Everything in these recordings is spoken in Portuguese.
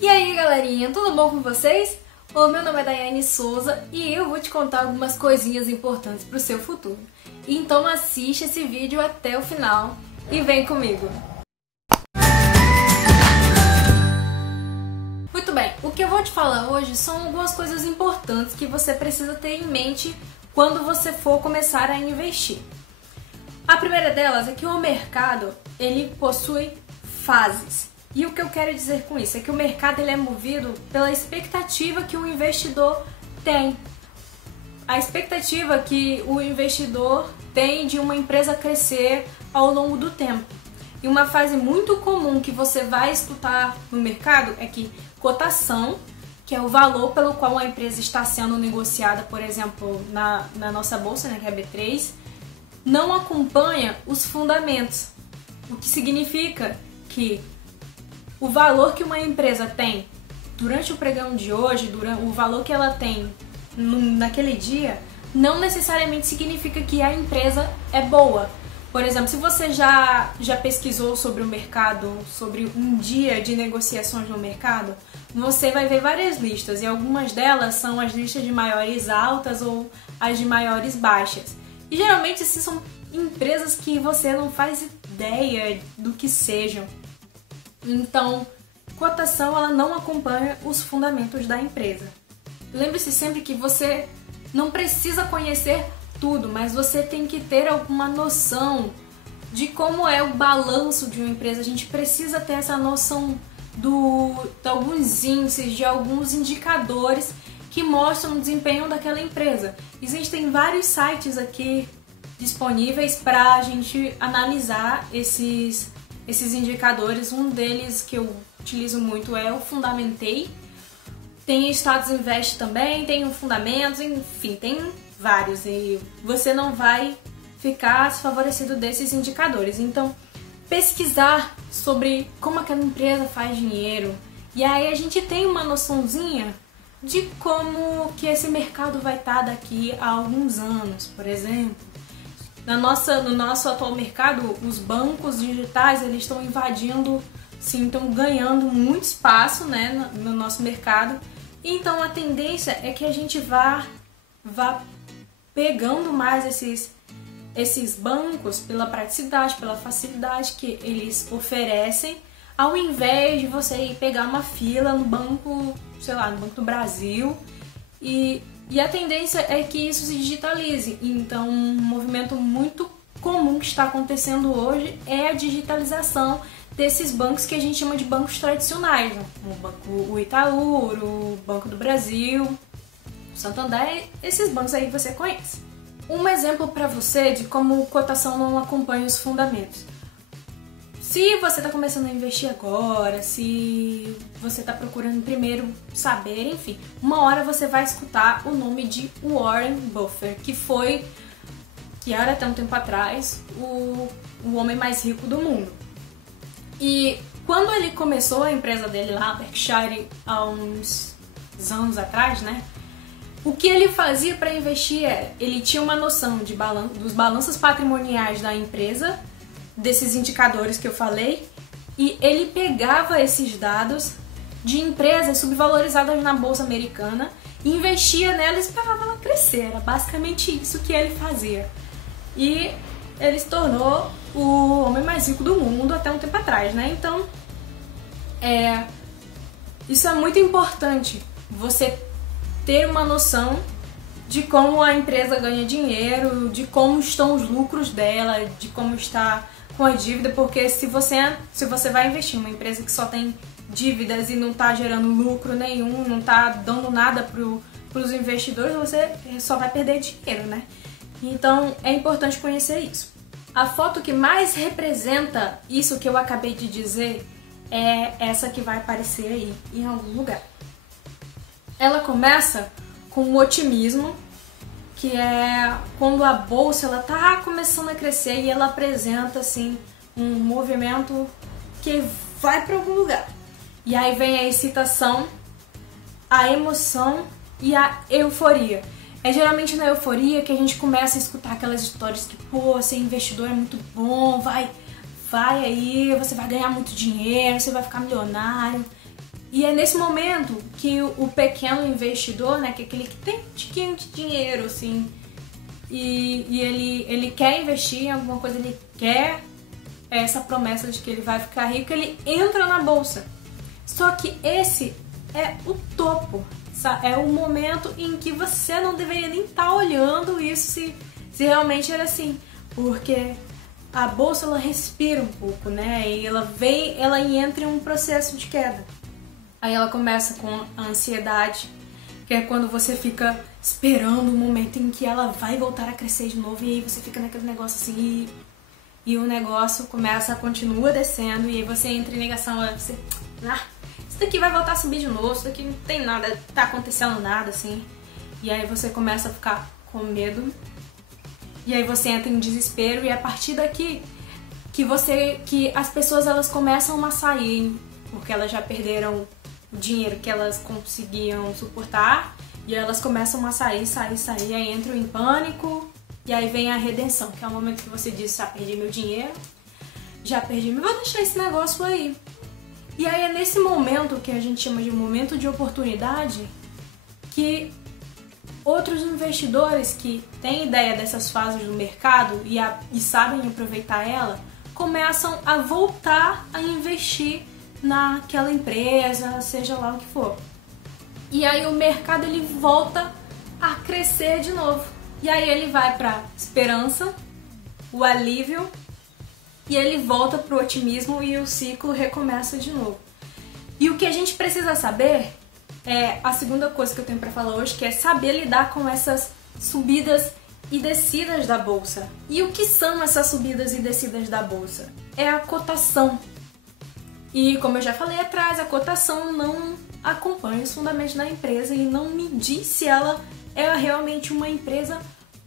E aí galerinha, tudo bom com vocês? O meu nome é Daiane Souza e eu vou te contar algumas coisinhas importantes para o seu futuro. Então assiste esse vídeo até o final e vem comigo! Muito bem, o que eu vou te falar hoje são algumas coisas importantes que você precisa ter em mente quando você for começar a investir. A primeira delas é que o mercado ele possui fases. E o que eu quero dizer com isso é que o mercado ele é movido pela expectativa que o investidor tem. A expectativa que o investidor tem de uma empresa crescer ao longo do tempo. E uma fase muito comum que você vai escutar no mercado é que cotação, que é o valor pelo qual a empresa está sendo negociada, por exemplo, na nossa bolsa, né, que é a B3, não acompanha os fundamentos. O que significa que o valor que uma empresa tem durante o pregão de hoje, o valor que ela tem naquele dia, não necessariamente significa que a empresa é boa. Por exemplo, se você já pesquisou sobre o mercado, sobre um dia de negociações no mercado, você vai ver várias listas e algumas delas são as listas de maiores altas ou as de maiores baixas. E geralmente essas são empresas que você não faz ideia do que sejam. Então, cotação ela não acompanha os fundamentos da empresa. Lembre-se sempre que você não precisa conhecer tudo, mas você tem que ter alguma noção de como é o balanço de uma empresa. A gente precisa ter essa noção de alguns índices, de alguns indicadores que mostram o desempenho daquela empresa. Existem vários sites aqui disponíveis para a gente analisar esses indicadores. Um deles que eu utilizo muito é o Fundamentei. Tem Status Invest também, tem o Fundamentos, enfim, tem vários e você não vai ficar desfavorecido desses indicadores. Então, pesquisar sobre como aquela empresa faz dinheiro e aí a gente tem uma noçãozinha de como que esse mercado vai estar daqui a alguns anos, por exemplo. No nosso atual mercado, os bancos digitais eles estão invadindo, sim, estão ganhando muito espaço, né, no nosso mercado. Então a tendência é que a gente vá pegando mais esses bancos pela praticidade, pela facilidade que eles oferecem, ao invés de você ir pegar uma fila no banco, sei lá, no Banco do Brasil e a tendência é que isso se digitalize. Então, um movimento muito comum que está acontecendo hoje é a digitalização desses bancos que a gente chama de bancos tradicionais, né? O Itaú, o Banco do Brasil, o Santander, esses bancos aí você conhece. Um exemplo para você de como cotação não acompanha os fundamentos. Se você está começando a investir agora, se você está procurando primeiro saber, enfim, uma hora você vai escutar o nome de Warren Buffett, que era até um tempo atrás o homem mais rico do mundo. E quando ele começou a empresa dele lá, a Berkshire, há uns anos atrás, né? O que ele fazia para investir ele tinha uma noção dos balanços patrimoniais da empresa, desses indicadores que eu falei, e ele pegava esses dados de empresas subvalorizadas na bolsa americana, investia nela e esperava ela crescer. Era basicamente isso que ele fazia. E ele se tornou o homem mais rico do mundo até um tempo atrás, né? Então, isso é muito importante, você ter uma noção de como a empresa ganha dinheiro, de como estão os lucros dela, de como está com a dívida, porque se você vai investir em uma empresa que só tem dívidas e não está gerando lucro nenhum, não está dando nada para os investidores, você só vai perder dinheiro, né? Então é importante conhecer isso. A foto que mais representa isso que eu acabei de dizer é essa que vai aparecer aí em algum lugar. Ela começa com o otimismo, que é quando a bolsa ela tá começando a crescer e ela apresenta assim um movimento que vai para algum lugar. E aí vem a excitação, a emoção e a euforia. É geralmente na euforia que a gente começa a escutar aquelas histórias que, pô, ser investidor é muito bom, vai aí, você vai ganhar muito dinheiro, você vai ficar milionário. E é nesse momento que o pequeno investidor, né, que é aquele que tem um tiquinho de dinheiro, assim, e ele quer investir em alguma coisa, ele quer essa promessa de que ele vai ficar rico, ele entra na bolsa. Só que esse é o topo, sabe? É o momento em que você não deveria nem estar olhando isso se realmente era assim, porque a bolsa ela respira um pouco, né? E ela entra em um processo de queda. Aí ela começa com a ansiedade, que é quando você fica esperando o momento em que ela vai voltar a crescer de novo, e aí você fica naquele negócio assim, e o negócio continua descendo, e aí você entra em negação, você, isso daqui vai voltar a subir de novo, isso daqui não tem nada, tá acontecendo nada, assim. E aí você começa a ficar com medo, e aí você entra em desespero, e é a partir daqui que as pessoas elas começam a sair, porque elas já perderam o dinheiro que elas conseguiam suportar, e elas começam a sair, aí entram em pânico, e aí vem a redenção, que é o momento que você diz, já perdi meu dinheiro, vou deixar esse negócio aí. E aí é nesse momento, que a gente chama de momento de oportunidade, que outros investidores que têm ideia dessas fases do mercado e sabem aproveitar ela, começam a voltar a investir naquela empresa, seja lá o que for. E aí o mercado ele volta a crescer de novo. E aí ele vai para esperança, o alívio, e ele volta para o otimismo e o ciclo recomeça de novo. E o que a gente precisa saber é a segunda coisa que eu tenho para falar hoje, que é saber lidar com essas subidas e descidas da bolsa. E o que são essas subidas e descidas da bolsa? É a cotação. E como eu já falei atrás, a cotação não acompanha os fundamentos da empresa e não me diz se ela é realmente uma empresa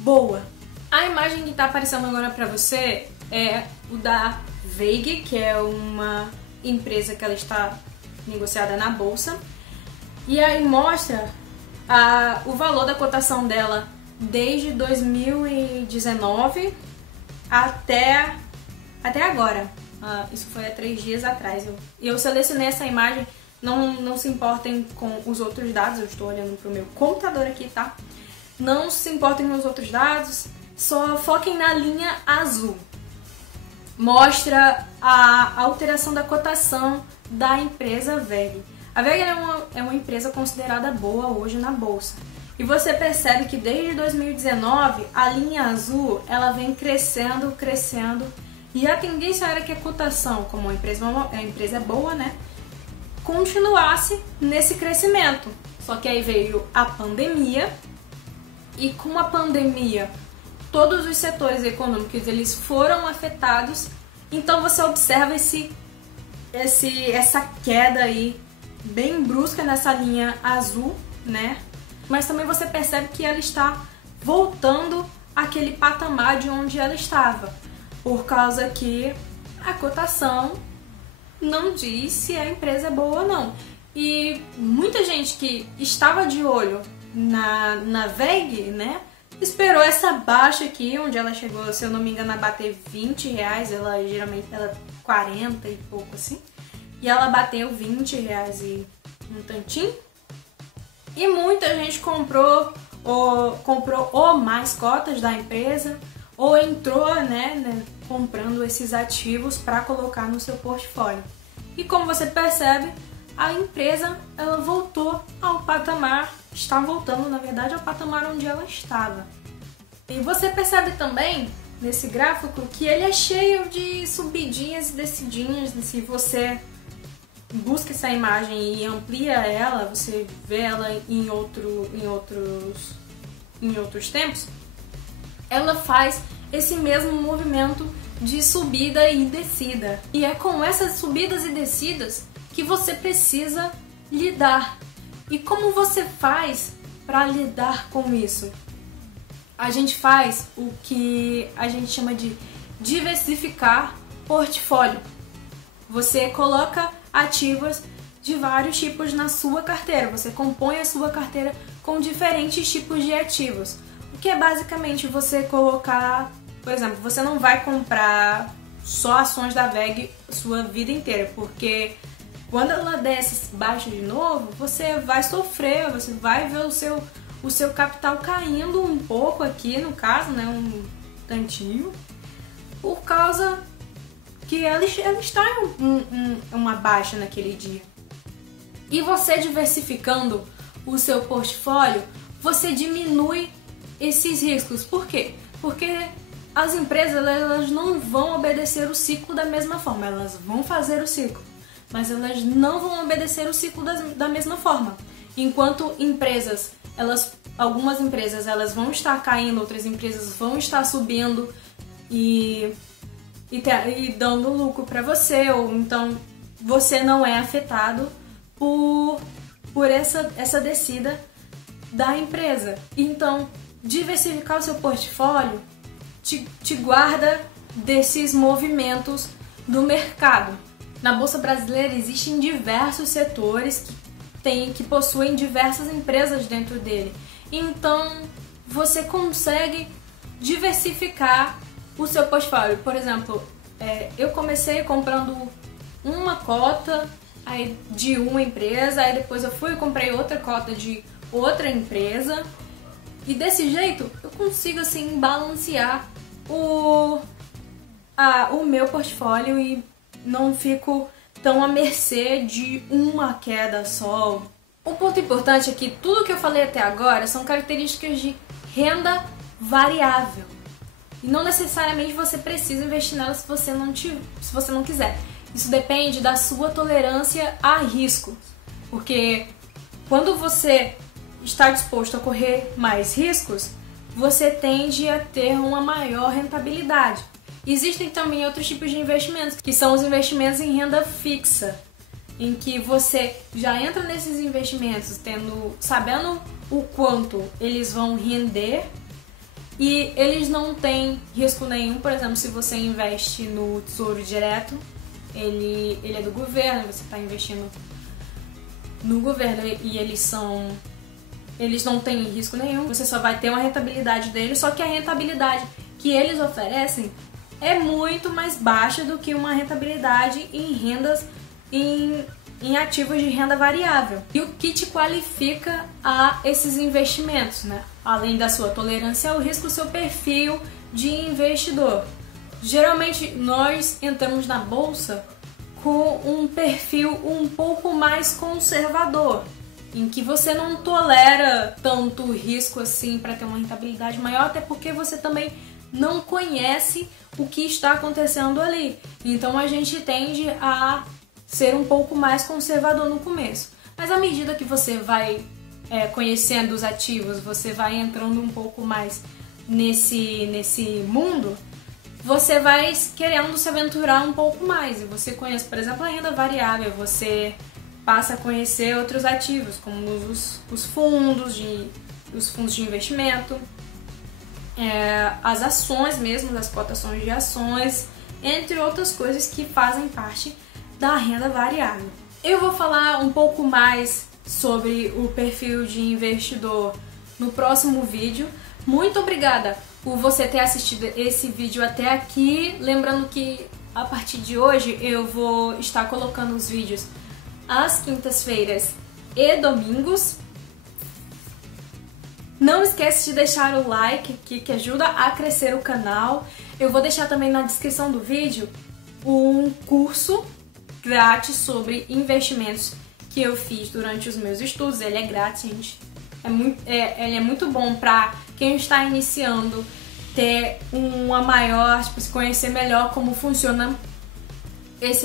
boa. A imagem que está aparecendo agora para você é o da WEG, que é uma empresa que ela está negociada na bolsa. E aí mostra o valor da cotação dela desde 2019 até agora. Isso foi há 3 dias atrás. Eu selecionei essa imagem, não se importem com os outros dados, eu estou olhando para o meu computador aqui, tá? Não se importem com os outros dados, só foquem na linha azul. Mostra a alteração da cotação da empresa WEG. A WEG é uma empresa considerada boa hoje na bolsa. E você percebe que desde 2019 a linha azul ela vem crescendo. E a tendência era que a cotação, como a empresa é boa, né, continuasse nesse crescimento. Só que aí veio a pandemia, e com a pandemia todos os setores econômicos eles foram afetados. Então você observa essa queda aí bem brusca nessa linha azul, né? Mas também você percebe que ela está voltando àquele patamar de onde ela estava, por causa que a cotação não diz se a empresa é boa ou não. E muita gente que estava de olho na WEG, né, esperou essa baixa aqui, onde ela chegou, se eu não me engano, a bater R$20, ela geralmente ela 40 e pouco assim, e ela bateu R$20 e um tantinho, e muita gente comprou ou mais cotas da empresa, ou entrou, né, comprando esses ativos para colocar no seu portfólio. E como você percebe, a empresa ela voltou ao patamar, está voltando na verdade ao patamar onde ela estava. E você percebe também nesse gráfico que ele é cheio de subidinhas e descidinhas. Se você busca essa imagem e amplia ela, você vê ela em outros tempos, ela faz esse mesmo movimento de subida e descida. E é com essas subidas e descidas que você precisa lidar. E como você faz para lidar com isso? A gente faz o que a gente chama de diversificar portfólio. Você coloca ativos de vários tipos na sua carteira. Você compõe a sua carteira com diferentes tipos de ativos. O que é basicamente você colocar, por exemplo, você não vai comprar só ações da WEG sua vida inteira, porque quando ela desce baixa de novo, você vai sofrer, você vai ver o seu capital caindo um pouco aqui, no caso, né, um tantinho, por causa que ela está em uma baixa naquele dia. E você diversificando o seu portfólio, você diminui esses riscos. Por quê? Porque as empresas elas não vão obedecer o ciclo da mesma forma. Elas vão fazer o ciclo, mas elas não vão obedecer o ciclo da mesma forma. Enquanto algumas empresas elas vão estar caindo, outras empresas vão estar subindo e dando lucro para você, ou então você não é afetado por essa descida da empresa. Então, diversificar o seu portfólio te guarda desses movimentos do mercado. Na Bolsa Brasileira existem diversos setores que possuem diversas empresas dentro dele. Então, você consegue diversificar o seu portfólio. Por exemplo, eu comecei comprando uma cota de uma empresa, aí depois eu fui e comprei outra cota de outra empresa, e desse jeito eu consigo assim balancear o meu portfólio e não fico tão à mercê de uma queda só. Um ponto importante é que tudo que eu falei até agora são características de renda variável. E não necessariamente você precisa investir nela se você não quiser. Isso depende da sua tolerância a risco. Porque quando você está disposto a correr mais riscos, você tende a ter uma maior rentabilidade. Existem também outros tipos de investimentos, que são os investimentos em renda fixa, em que você já entra nesses investimentos sabendo o quanto eles vão render, e eles não têm risco nenhum. Por exemplo, se você investe no Tesouro Direto, ele é do governo, você está investindo no governo e eles não têm risco nenhum, você só vai ter uma rentabilidade deles, só que a rentabilidade que eles oferecem é muito mais baixa do que uma rentabilidade em ativos de renda variável. E o que te qualifica a esses investimentos, né? Além da sua tolerância ao risco, o seu perfil de investidor. Geralmente nós entramos na bolsa com um perfil um pouco mais conservador, em que você não tolera tanto risco assim para ter uma rentabilidade maior, até porque você também não conhece o que está acontecendo ali. Então a gente tende a ser um pouco mais conservador no começo. Mas à medida que você vai conhecendo os ativos, você vai entrando um pouco mais nesse mundo, você vai querendo se aventurar um pouco mais. E você conhece, por exemplo, a renda variável, você passa a conhecer outros ativos, como os fundos de investimento, as ações mesmo, as cotações de ações, entre outras coisas que fazem parte da renda variável. Eu vou falar um pouco mais sobre o perfil de investidor no próximo vídeo. Muito obrigada por você ter assistido esse vídeo até aqui. Lembrando que a partir de hoje eu vou estar colocando os vídeos às quintas-feiras e domingos. Não esquece de deixar o like que ajuda a crescer o canal. Eu vou deixar também na descrição do vídeo um curso grátis sobre investimentos que eu fiz durante os meus estudos. Ele é grátis, gente. Ele é muito bom para quem está iniciando ter uma maior, se conhecer melhor como funciona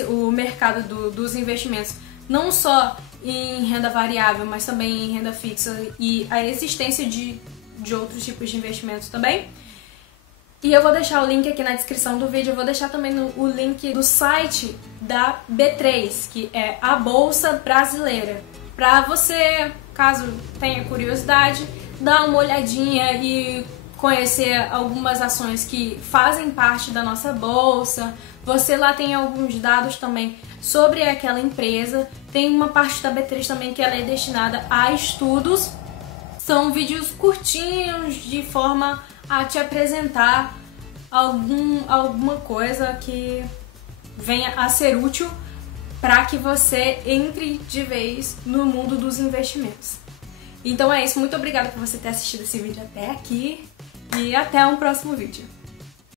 o mercado dos investimentos, não só em renda variável, mas também em renda fixa, e a existência de outros tipos de investimentos também. E eu vou deixar o link aqui na descrição do vídeo. Eu vou deixar também o link do site da B3, que é a Bolsa Brasileira, para você, caso tenha curiosidade, dar uma olhadinha e conhecer algumas ações que fazem parte da nossa bolsa. Você lá tem alguns dados também sobre aquela empresa. Tem uma parte da B3 também que ela é destinada a estudos. São vídeos curtinhos de forma a te apresentar alguma coisa que venha a ser útil para que você entre de vez no mundo dos investimentos. Então é isso, muito obrigada por você ter assistido esse vídeo até aqui e até um próximo vídeo.